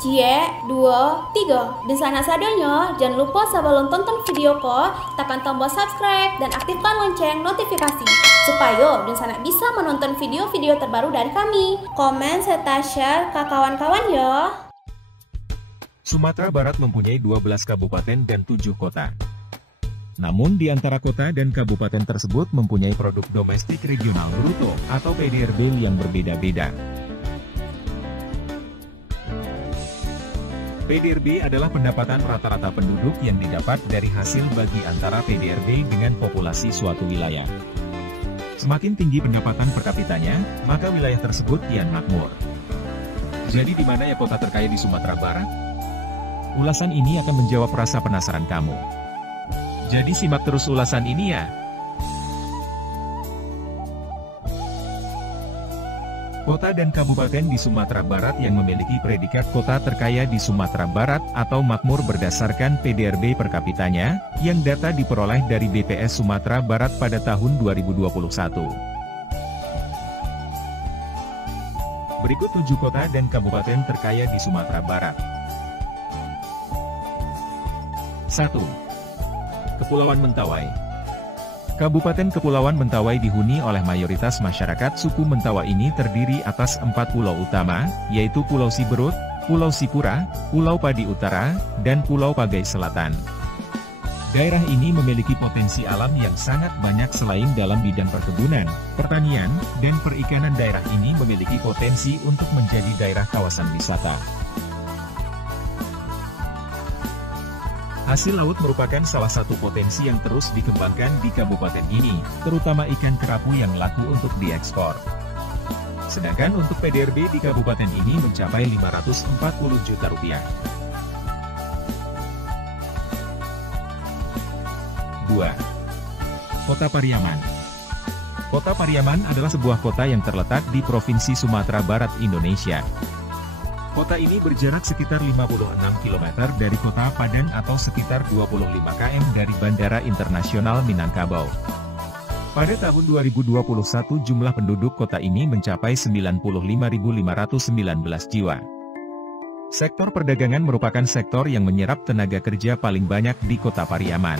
Cie, dua, tiga. Dan sana sadonya, jangan lupa sebelum tonton video ko, tekan tombol subscribe dan aktifkan lonceng notifikasi supaya dan sana bisa menonton video-video terbaru dari kami. Komen serta share ke kawan-kawan ya. Sumatera Barat mempunyai 12 kabupaten dan 7 kota. Namun di antara kota dan kabupaten tersebut mempunyai produk domestik regional bruto atau PDRB yang berbeda-beda. PDRB adalah pendapatan rata-rata penduduk yang didapat dari hasil bagi antara PDRB dengan populasi suatu wilayah. Semakin tinggi pendapatan per kapitanya, maka wilayah tersebut kian makmur. Jadi di mana ya kota terkaya di Sumatera Barat? Ulasan ini akan menjawab rasa penasaran kamu. Jadi simak terus ulasan ini ya. Kota dan kabupaten di Sumatera Barat yang memiliki predikat kota terkaya di Sumatera Barat atau makmur berdasarkan PDRB per kapitanya, yang data diperoleh dari BPS Sumatera Barat pada tahun 2021. Berikut 7 kota dan kabupaten terkaya di Sumatera Barat. 1. Kepulauan Mentawai. Kabupaten Kepulauan Mentawai dihuni oleh mayoritas masyarakat suku Mentawai ini terdiri atas 4 pulau utama, yaitu Pulau Siberut, Pulau Sipura, Pulau Padi Utara, dan Pulau Pagai Selatan. Daerah ini memiliki potensi alam yang sangat banyak selain dalam bidang perkebunan, pertanian, dan perikanan. Daerah ini memiliki potensi untuk menjadi daerah kawasan wisata. Hasil laut merupakan salah satu potensi yang terus dikembangkan di kabupaten ini, terutama ikan kerapu yang laku untuk diekspor. Sedangkan untuk PDRB di kabupaten ini mencapai Rp540 juta. 2. Kota Pariaman. Kota Pariaman adalah sebuah kota yang terletak di Provinsi Sumatera Barat, Indonesia. Kota ini berjarak sekitar 56 km dari kota Padang atau sekitar 25 km dari Bandara Internasional Minangkabau. Pada tahun 2021 jumlah penduduk kota ini mencapai 95.519 jiwa. Sektor perdagangan merupakan sektor yang menyerap tenaga kerja paling banyak di kota Pariaman.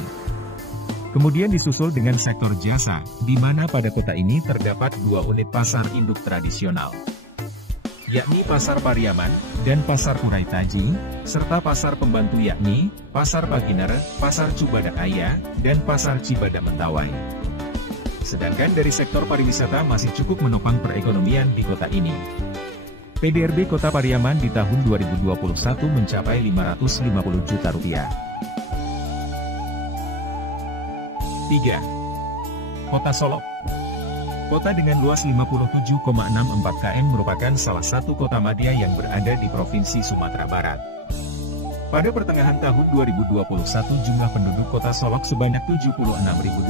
Kemudian disusul dengan sektor jasa, di mana pada kota ini terdapat 2 unit pasar induk tradisional, yakni Pasar Pariaman, dan Pasar Kuraitaji, serta pasar pembantu yakni, Pasar Baginer, Pasar Cubadak Aya, dan Pasar Cibadak Mentawai. Sedangkan dari sektor pariwisata masih cukup menopang perekonomian di kota ini. PDRB Kota Pariaman di tahun 2021 mencapai Rp550 juta. 3. Kota Solok. Kota dengan luas 57,64 km merupakan salah satu kota madya yang berada di Provinsi Sumatera Barat. Pada pertengahan tahun 2021 jumlah penduduk kota Solok sebanyak 76.271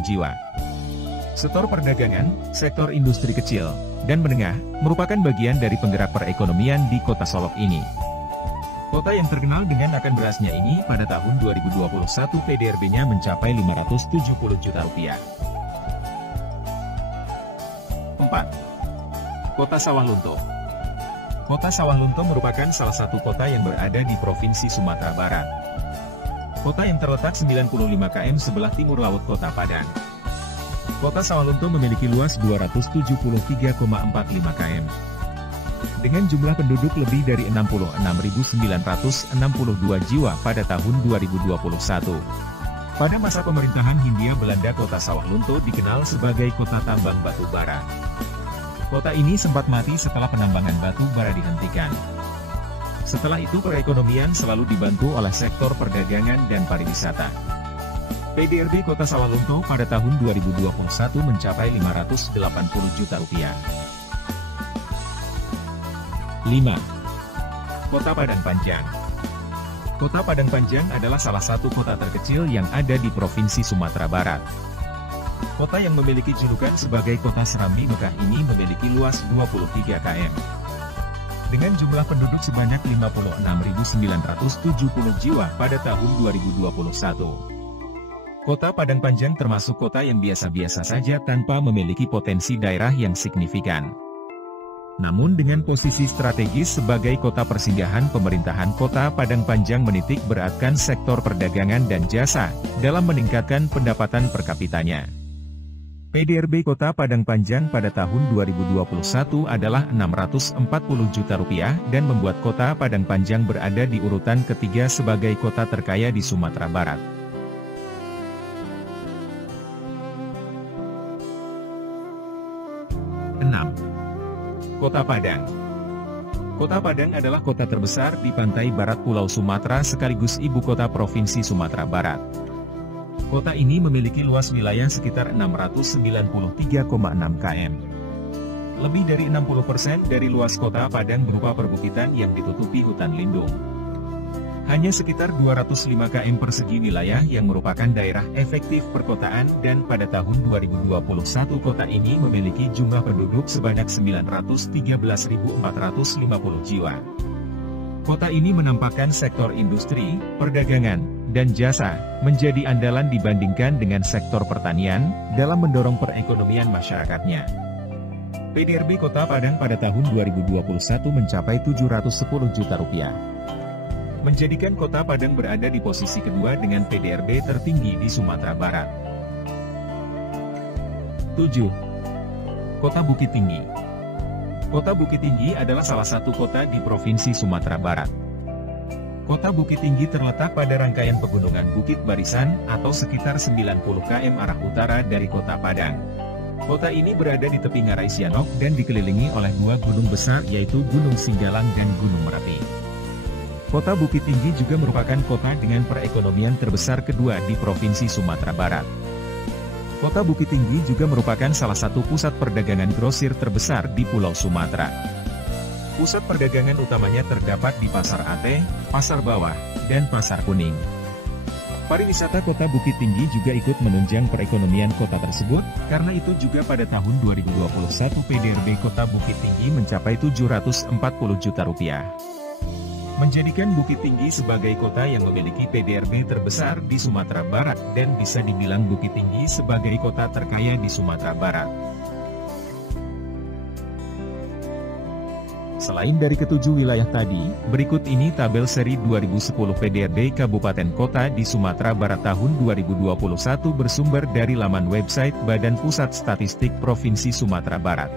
jiwa. Sektor perdagangan, sektor industri kecil, dan menengah, merupakan bagian dari penggerak perekonomian di kota Solok ini. Kota yang terkenal dengan akan berasnya ini pada tahun 2021 PDRB-nya mencapai Rp570 juta. 4. Kota Sawalunto. Kota Sawalunto merupakan salah satu kota yang berada di Provinsi Sumatera Barat. Kota yang terletak 95 km sebelah timur laut Kota Padang. Kota Sawalunto memiliki luas 273,45 km. Dengan jumlah penduduk lebih dari 66.962 jiwa pada tahun 2021. Pada masa pemerintahan Hindia Belanda, kota Sawalunto dikenal sebagai kota tambang batu bara. Kota ini sempat mati setelah penambangan batu bara dihentikan. Setelah itu perekonomian selalu dibantu oleh sektor perdagangan dan pariwisata. PDRB Kota Sawalunto pada tahun 2021 mencapai Rp580 juta. 5. Kota Padang Panjang. Kota Padang Panjang adalah salah satu kota terkecil yang ada di Provinsi Sumatera Barat. Kota yang memiliki julukan sebagai Kota Serambi Mekah ini memiliki luas 23 km. Dengan jumlah penduduk sebanyak 56.970 jiwa pada tahun 2021. Kota Padang Panjang termasuk kota yang biasa-biasa saja tanpa memiliki potensi daerah yang signifikan. Namun dengan posisi strategis sebagai kota persinggahan pemerintahan Kota Padang Panjang menitik beratkan sektor perdagangan dan jasa, dalam meningkatkan pendapatan per kapitanya. PDRB Kota Padang Panjang pada tahun 2021 adalah Rp640 juta dan membuat Kota Padang Panjang berada di urutan ketiga sebagai kota terkaya di Sumatera Barat. Kota Padang. Kota Padang adalah kota terbesar di pantai barat Pulau Sumatera sekaligus ibu kota Provinsi Sumatera Barat. Kota ini memiliki luas wilayah sekitar 693,6 km. Lebih dari 60% dari luas Kota Padang berupa perbukitan yang ditutupi hutan lindung. Hanya sekitar 205 km persegi wilayah yang merupakan daerah efektif perkotaan dan pada tahun 2021 kota ini memiliki jumlah penduduk sebanyak 913.450 jiwa. Kota ini menampakkan sektor industri, perdagangan, dan jasa menjadi andalan dibandingkan dengan sektor pertanian dalam mendorong perekonomian masyarakatnya. PDRB Kota Padang pada tahun 2021 mencapai Rp710 juta, menjadikan Kota Padang berada di posisi kedua dengan PDRB tertinggi di Sumatera Barat. 7. Kota Bukit Tinggi. Kota Bukit Tinggi adalah salah satu kota di Provinsi Sumatera Barat. Kota Bukit Tinggi terletak pada rangkaian pegunungan Bukit Barisan, atau sekitar 90 km arah utara dari Kota Padang. Kota ini berada di tepi Ngarai Sianok dan dikelilingi oleh dua gunung besar yaitu Gunung Singgalang dan Gunung Merapi. Kota Bukit Tinggi juga merupakan kota dengan perekonomian terbesar kedua di Provinsi Sumatera Barat. Kota Bukit Tinggi juga merupakan salah satu pusat perdagangan grosir terbesar di Pulau Sumatera. Pusat perdagangan utamanya terdapat di Pasar Ate, Pasar Bawah, dan Pasar Kuning. Pariwisata Kota Bukit Tinggi juga ikut menunjang perekonomian kota tersebut, karena itu juga pada tahun 2021 PDRB Kota Bukit Tinggi mencapai Rp740 juta. Menjadikan Bukit Tinggi sebagai kota yang memiliki PDRB terbesar di Sumatera Barat dan bisa dibilang Bukit Tinggi sebagai kota terkaya di Sumatera Barat. Selain dari ketujuh wilayah tadi, berikut ini tabel seri 2010 PDRB Kabupaten Kota di Sumatera Barat tahun 2021 bersumber dari laman website Badan Pusat Statistik Provinsi Sumatera Barat.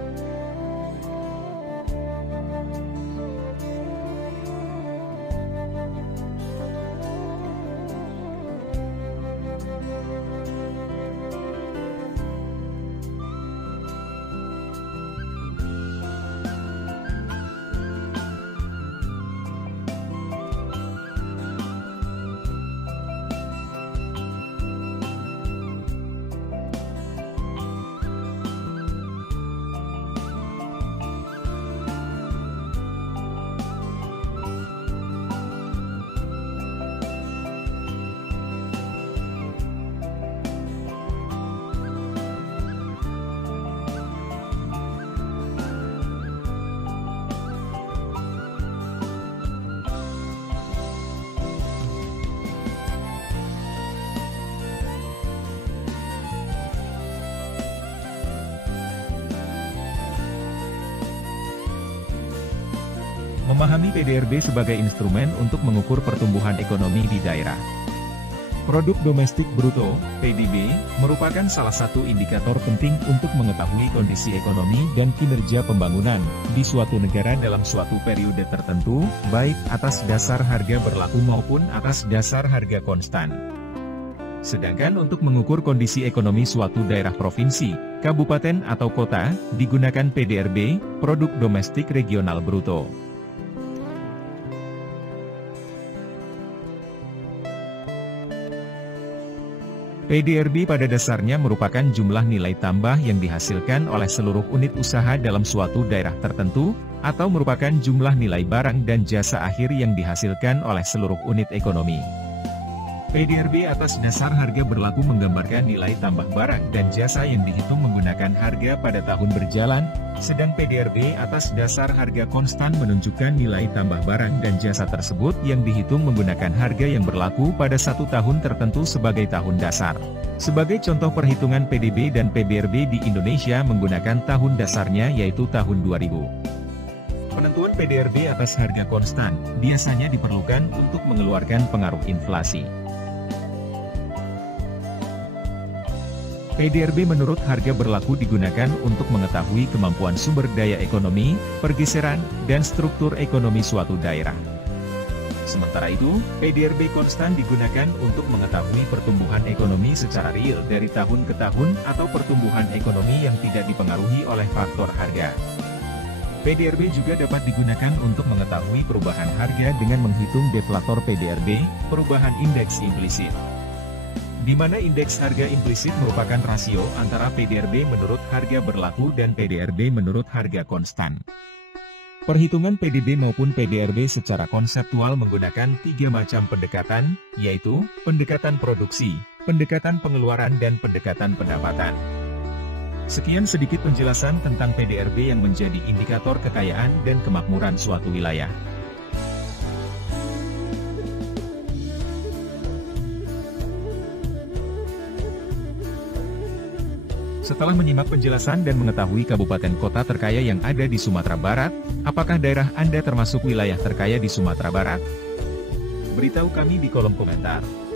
Memahami PDRB sebagai instrumen untuk mengukur pertumbuhan ekonomi di daerah. Produk Domestik Bruto, PDB, merupakan salah satu indikator penting untuk mengetahui kondisi ekonomi dan kinerja pembangunan di suatu negara dalam suatu periode tertentu, baik atas dasar harga berlaku maupun atas dasar harga konstan. Sedangkan untuk mengukur kondisi ekonomi suatu daerah provinsi, kabupaten atau kota, digunakan PDRB, Produk Domestik Regional Bruto. PDRB pada dasarnya merupakan jumlah nilai tambah yang dihasilkan oleh seluruh unit usaha dalam suatu daerah tertentu, atau merupakan jumlah nilai barang dan jasa akhir yang dihasilkan oleh seluruh unit ekonomi. PDRB atas dasar harga berlaku menggambarkan nilai tambah barang dan jasa yang dihitung menggunakan harga pada tahun berjalan, sedang PDRB atas dasar harga konstan menunjukkan nilai tambah barang dan jasa tersebut yang dihitung menggunakan harga yang berlaku pada satu tahun tertentu sebagai tahun dasar. Sebagai contoh perhitungan PDB dan PBRB di Indonesia menggunakan tahun dasarnya yaitu tahun 2000. Penentuan PDRB atas harga konstan biasanya diperlukan untuk mengeluarkan pengaruh inflasi. PDRB menurut harga berlaku digunakan untuk mengetahui kemampuan sumber daya ekonomi, pergeseran, dan struktur ekonomi suatu daerah. Sementara itu, PDRB konstan digunakan untuk mengetahui pertumbuhan ekonomi secara real dari tahun ke tahun atau pertumbuhan ekonomi yang tidak dipengaruhi oleh faktor harga. PDRB juga dapat digunakan untuk mengetahui perubahan harga dengan menghitung deflator PDRB, perubahan indeks implisit. Di mana indeks harga implisit merupakan rasio antara PDRB menurut harga berlaku dan PDRB menurut harga konstan. Perhitungan PDB maupun PDRB secara konseptual menggunakan 3 macam pendekatan, yaitu pendekatan produksi, pendekatan pengeluaran, dan pendekatan pendapatan. Sekian sedikit penjelasan tentang PDRB yang menjadi indikator kekayaan dan kemakmuran suatu wilayah. Setelah menyimak penjelasan dan mengetahui kabupaten kota terkaya yang ada di Sumatera Barat, apakah daerah Anda termasuk wilayah terkaya di Sumatera Barat? Beritahu kami di kolom komentar.